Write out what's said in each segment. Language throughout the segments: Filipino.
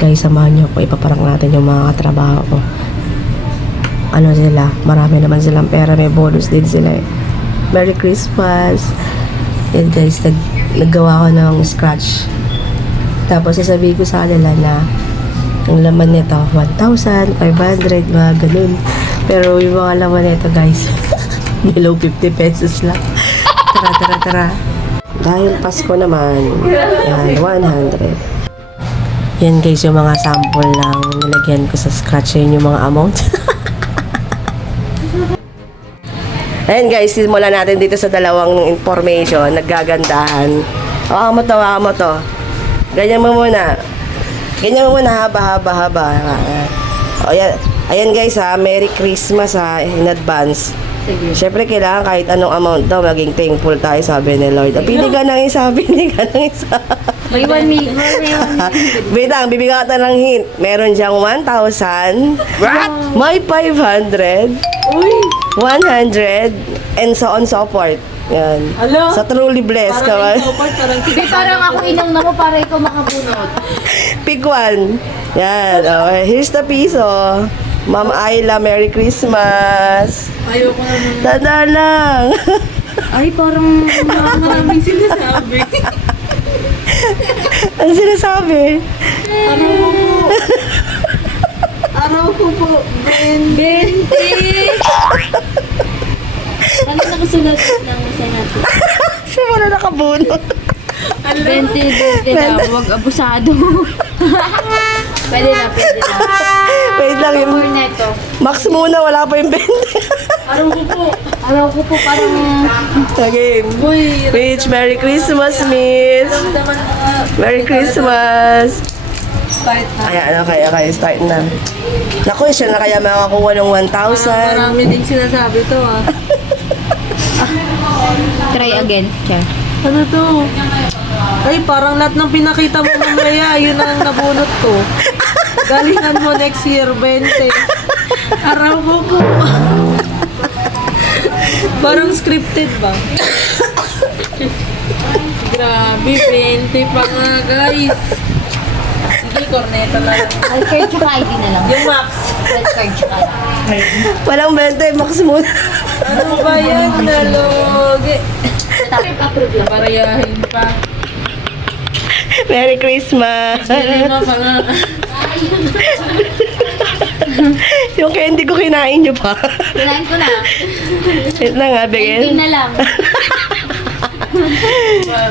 guys, samahan niyo ako. Ipaparang natin yung mga katrabaho ko. Ano sila, marami naman silang pera, may bonus din sila eh. Merry Christmas! Yan guys, naggawa ko ng scratch. Tapos sasabihin ko sa kanila na ang laman nito 1,500, mga ganun. Pero yung mga laman nito guys, below 50 pesos lang. Tara. Dahil Pasko naman, yan, 100. Yan guys, yung mga sample lang nilagyan ko sa scratch. Yun yung mga amount. Ayan guys, simulan natin dito sa dalawang information, naggagandahan. Hawakan mo to. Ganyan mo muna. Haba. O, ayan guys ha, Merry Christmas ha, in advance. Sige. Siyempre kailangan kahit anong amount daw, maging thankful tayo, sabi ni Lord. Pili ka ng isa. May 1 million. Wait lang, bibigyan ka ng hint. Meron siyang 1,000. What? May 500. Uy! 100. And so on so forth. Yan. Alo? Sa truly blessed ka ba? Hindi, parang ako inang na mo para ikaw makabunot. Pick one. Yan. Okay. Here's the piso. Ma'am Ayla, Merry Christmas. Ayoko naman. Tanda lang. Ay, parang maraming sinasabi. Ano sinasabi? Araw ko po. 20. Ano nakasunod ng masa natin? Siya wala nakabunot. 20 na, huwag abusado. Pwede na. Wait lang yung More neto. max muna, wala pa yung 20. Araw ko po parang... Okay. Uy, Rich, Merry Christmas, Miss. naman mga Merry Christmas. start na. Ayan, okay, start na. Naku, siya na kaya makakuha ng 1,000. Marami din sinasabi to ah. Try again, Char. Ano to? Ay, parang lahat ng pinakita mo mamaya, yun ang nabunot ko. Galingan mo next year, 20. Araw ko po. Parang scripted ba? Grabe, 20 pa nga, guys. Sige, corneta na lang. Credit card tsaka ID na lang. Yung max. Credit card tsaka ID. Walang 20, max muna. Ano ba yan? Nalogi. Parayahin pa. Merry Christmas. Lima pa nga. Yung candy ko kinain nyo pa. Kinain ko na. Wait lang ha, Ending bigyan. na lang.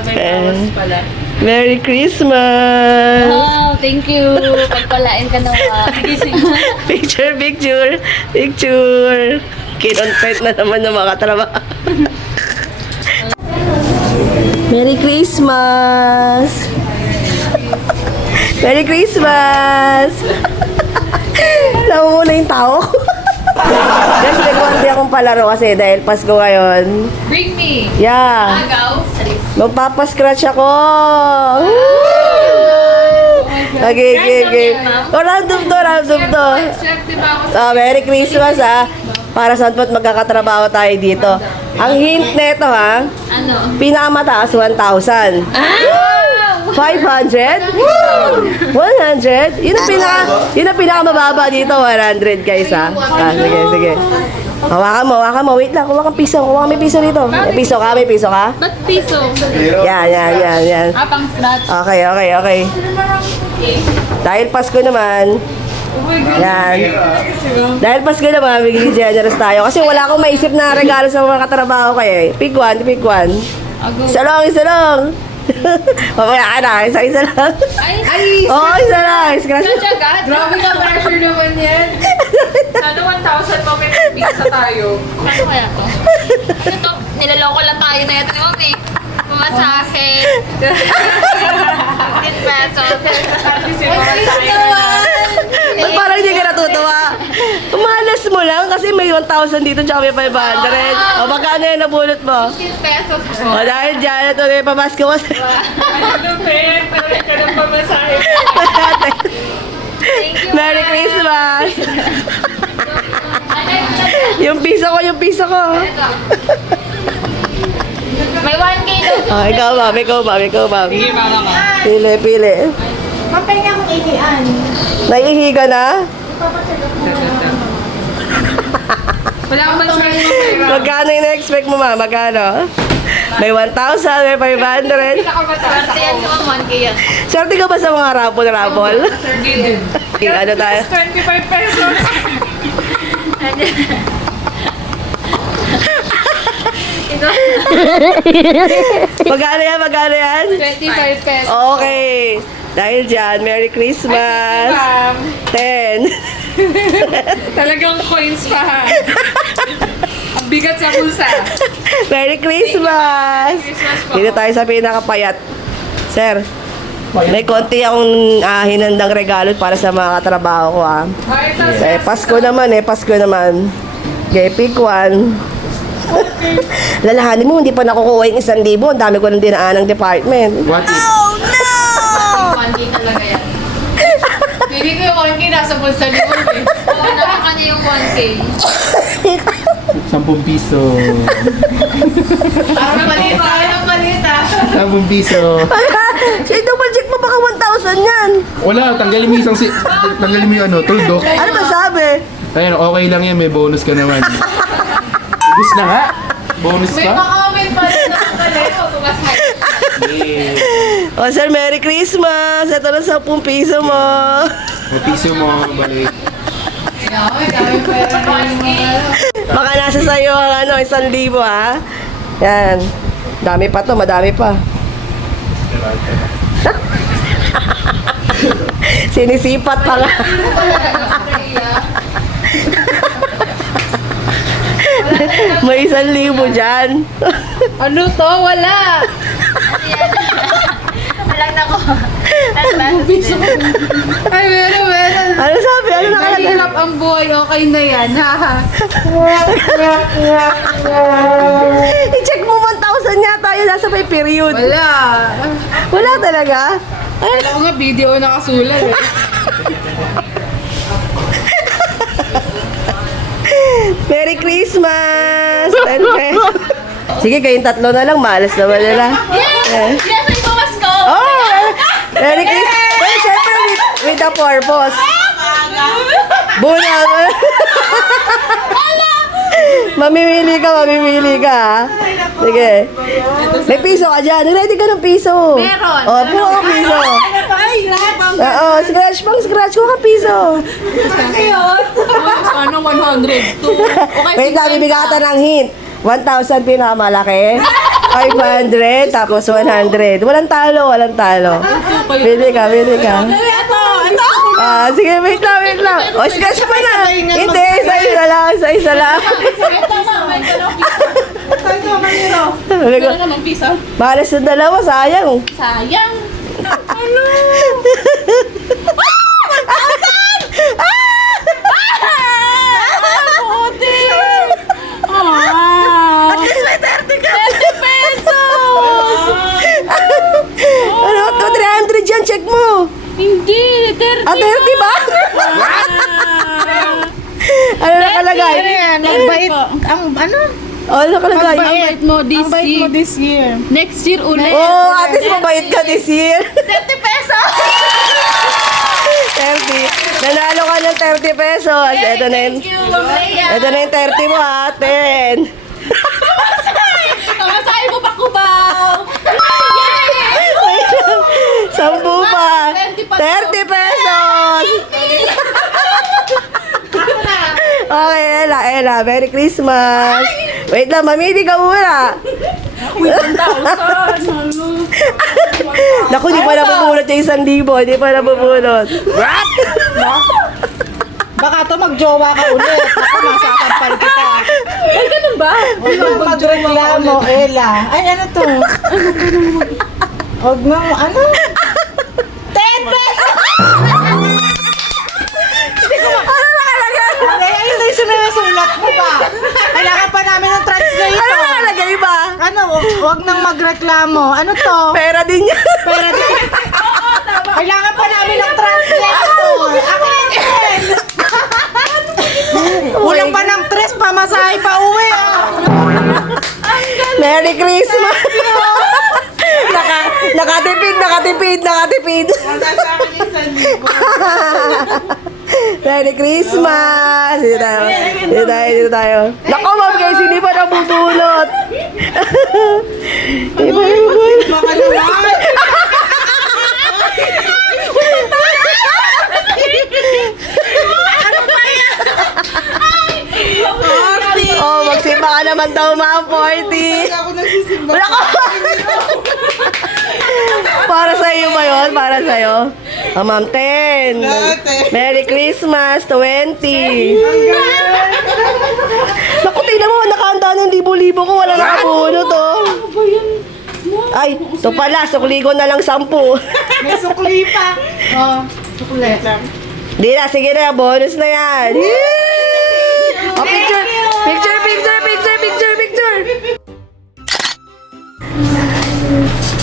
May bawas pala. Merry Christmas. Wow, thank you. Pagpalain ka na Picture. Kinontent na naman ng mga trabaho. Merry Christmas. Merry Christmas. Namumuna yung tao. Guys, nagwante akong palaro kasi dahil Pasko ngayon. Bring me. Yeah. Agaw. Magpapascratch ako. Okay. Oh, random to. Merry Christmas ha. Para saan po't magkakatrabaho tayo dito. Ang hint neto ha, Ano? pinakamataas 1,000. 500? 100? Yun ang pinakamababa dito, 100 guys ha. Sige. Hawakan mo. Wait lang, kuha kang piso. May piso dito. May piso ka? Ba't piso? Yan. Pang scratch. Okay. Dahil Pasko naman. Yan. Dahil Pasko naman, bigyan generous tayo. Kasi wala akong maisip na regalo sa mga katrabaho ko eh. Pick one. Isa lang. Mamaya ka na, isa lang. Ay! Oo, isa lang. Scratch. agad? Grabe ka pressure naman yan. Sana 1,000 pa may pizza tayo. Ano kaya to? Ano to? Nilaloko lang tayo na ito ni Mami. Pamasahe. 10 pesos. Kasi mamasahe ka na. Ba't parang hindi ka natutuwa? Umalas mo lang kasi may 1,000 dito tsaka may 500. O magkano yung nabulot mo? 10 pesos po. O dahil dyan, ito na yung pamasko ko. Ano, Pen? Parang ka ng pamasahe. Thank you. Merry Christmas! Yung piso ko. May 1K daw. Oh, ikaw ba? Sige, para ka. Pili. Mapahinga akong inian. Naiihiga na? Wala akong mag-spend ng pera. Magkano yung na-expect mo, ma? Magkano? May 1,000, may 500. Swerte yan si Ma'am 1K yan. Swerte ka ba sa mga rapol-rapol? Ano tayo? 25 pesos. Magkano yan? Magkano yan? 25 pesos. Okay. Dahil dyan, Merry Christmas. 10. Talagang coins pa ha. Ang bigat sa bulsa. Merry Christmas! Christmas po. Dito tayo sa pinakapayat. Sir, may konti akong hinandang regalo para sa mga katrabaho ko Ay, tas Pasko naman Pasko naman. Okay, pick one. Lalahanin mo, hindi pa nakukuha yung 1,000. Ang dami ko nang dinaan ng department. What if? 1K talaga yan. hindi ko yung 1K nasa bulsa ni Mom eh. Oo, nasa kanya yung 1K. 10 piso. Parang palita. Parang palita. 10 piso. Say, double check mo baka 1,000 yan. Wala, tanggalin mo yung tanggalin mo yung tuldok. Ano ba sabi? Ayun, okay lang yan, may bonus ka naman. Ubus na nga. Bonus May pa? ma-comment pa rin naman pala ito. Tumas O sir, Merry Christmas! Ito na 10 piso mo. May piso mo, balik. Ay, dami pera naman yung mga Baka nasa sa'yo ang 1,000 ha. Yan. Dami pa to, madami pa. Sinisipat pa nga. May 1,000 dyan. Ano to? Wala! Walang nako. Ay, meron. Ano sabi? Ano nakalagay? Mahirap ang buhay, okay na yan, ha? I-check mo 1,000 yata yun. Nasa may period. Wala. Wala talaga? Wala ko nga video nakasulat eh. Merry Christmas! 10 pesos. Sige, kayong tatlo na lang. Malas naman nila. Yeah. Yes, may pamasko! Oh! Merry Christmas! Well, syempre with a purpose. Bunang! Mamimili ka ha? Sige. May piso ka dyan. Ready ka ng piso. Meron. O, buo ka piso. Oo, scratch ko ka piso. Ano, 100 to. Okay, Wait lang, bibigatan ng hint. 1,000 pinakamalaki. 500, tapos 100. Walang talo. Bili ka. Sige, wait lang. O, scratch mo na. Hindi, isa lang. Wala naman pisa. Malas na dalawa, sayang. Sayang. At least may 30 ka. 30 pesos! Ano, 300 yan, check mo. Hindi, 30. 30 ba? Ano nakalagay? Nagbait. Ang ano? Ano nakalagay? Ang bait mo this Ang bait year. mo this year. Next year ulit. Oh, at least mabait ka this year. 30 pesos! 30. Nanalo ka ng 30 pesos. Ito na yun. Thank you, Ma'am Leia. Ito na yung 30 mo, atin. Masahe mo pa kubaw. 10 pa. 30 pesos. Okay, Ella. Merry Christmas. Wait lang, mamili ka muna. Naku, di pa nabubulot yung 1,000. Di pa nabubulot. Baka to magjowa ka ulit. Ako, masasampal kita. Ay, ganun ba? Huwag magreklamo, Ella. Ay, ano to? Huwag mo, ano? 10 pesos! Ano nakalagay? Ay, ito yung sinusulat mo pa. Kailangan pa namin ng Ano translator. nakalagay ba? Ano, huwag nang magreklamo. Ano to? Pera din yan. Pera din. Kailangan pa namin ng translator. Akin din. Kulang pa ng tres, pamasahe pa uwi. Merry Christmas. Nakatipid. Wala sa akin yung Merry Christmas! Dito tayo. Dito tayo. Naku, ma'am guys, hindi pa nabubunot. Hindi pa nabubunot. Baka naman. Oh, magsimba ka naman daw, ma'am. 40. Ako nagsisimba. Wala ko! Para sa'yo ba yun? Para sa'yo? Oh, ma'am, 10. Merry Christmas, 20. Naku, tingnan mo, nakahanda ng libo-libo ko. Wala nakabunot, oh. Ay, ito pala, sukli ko na lang 10. May sukli pa. Oh, sukli. Di na, sige na, bonus na yan. Yay! Oh, picture, picture, picture, picture, picture, picture.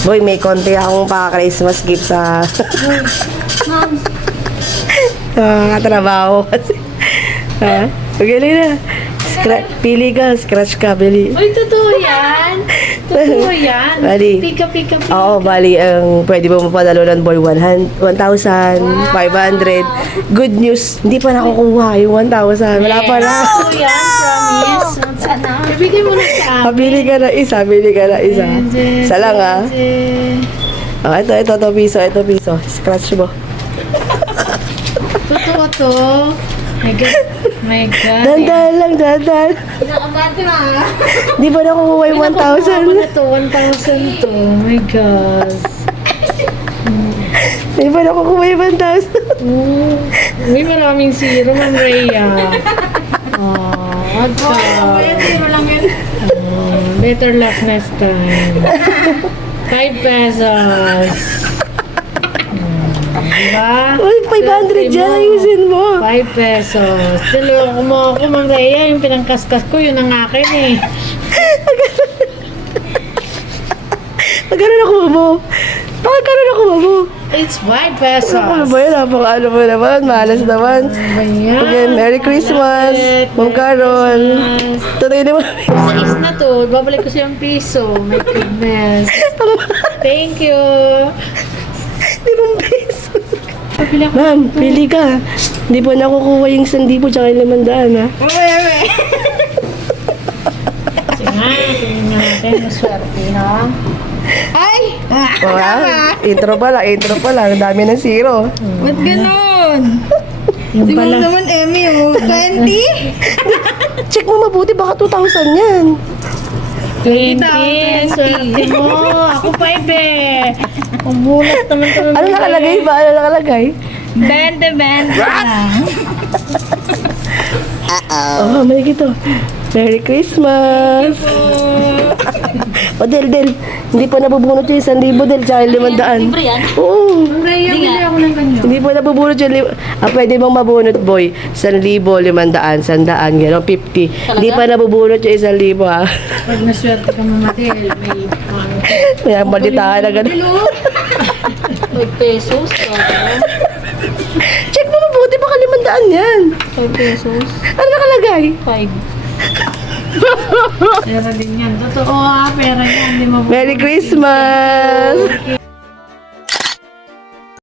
Boy, may konti akong pa-Christmas gift sa katrabaho kasi. Ha? Magaling na. Pili ka, scratch ka, bili. Uy, totoo yan. Totoo yan. Bali. Pika. Oo, bali, pwede mo mapadalo ng boy 1,500. Good news, hindi pa nakukuha yung 1,000. Wala pa na. Totoo yan, promise. Sana. Ibigay mo na sa akin. Bili ka na isa, bili ka na isa. Isa lang, ah. Ito, piso. Scratch mo. Totoo to. My God. Dandan lang, dandan. Kinakabati na. Di ba nakukuha yung 1,000? Ako na to, 1,000 to. Oh my God. Di ba nakukuha yung 1,000? Uy, maraming zero, Ma'am Rhea. What the? Zero lang yun. Better luck next time. 5 pesos. Diba? Uy, 500 dyan, ayusin mo. 5 pesos. Tulungan mo ako, Ma'am Rhea. Yung pinangkaskas ko, yun ang akin eh. Magkano nakuha mo? Magkano nakuha mo? It's 5 pesos. Ano ba yun? Napaka-ano mo naman, malas naman. Ayan. Okay, Merry Christmas, Ma'am Carol. Tuloy naman. Is na to. Babalik ko siyang piso. My goodness. Thank you. Di ba peso? Pabili ako. Ma'am, pili ka. Hindi po nakukuha yung 1,000 tsaka yung 500, ha? Sige nga, tingnan nga natin. Maswerte, ha? O, ha? Intro pa lang. Ang dami ng zero. Ba't ganon? Yung Si Ma'am pala. naman, Emmy, oh. 20? Check mo mabuti, baka 2,000 yan. 20. Swerte mo. Ako 5 eh. Mabulas naman ito. Ano nakalagay ba? 20 lang. Oh, may gito. Merry Christmas! O, Del, hindi pa nabubunot yung 1,000, Del, tsaka yung 500. Libre yan. Oo, Rhea, bili ako ng ganyan. hindi pa nabubunot yung pwede mong mabunot, boy. 1,000, 500, 100, gano'n, 50. Hindi pa nabubunot yung 1,000, ha? Pag naswerte ka mamatil, may ano. May balitahan na gano'n. 5 pesos. Check mo mabuti, baka 500 yan. 5 pesos. Ano nakalagay? 5. Pera din yan. Totoo ha, pera yan. Hindi mo Merry Christmas!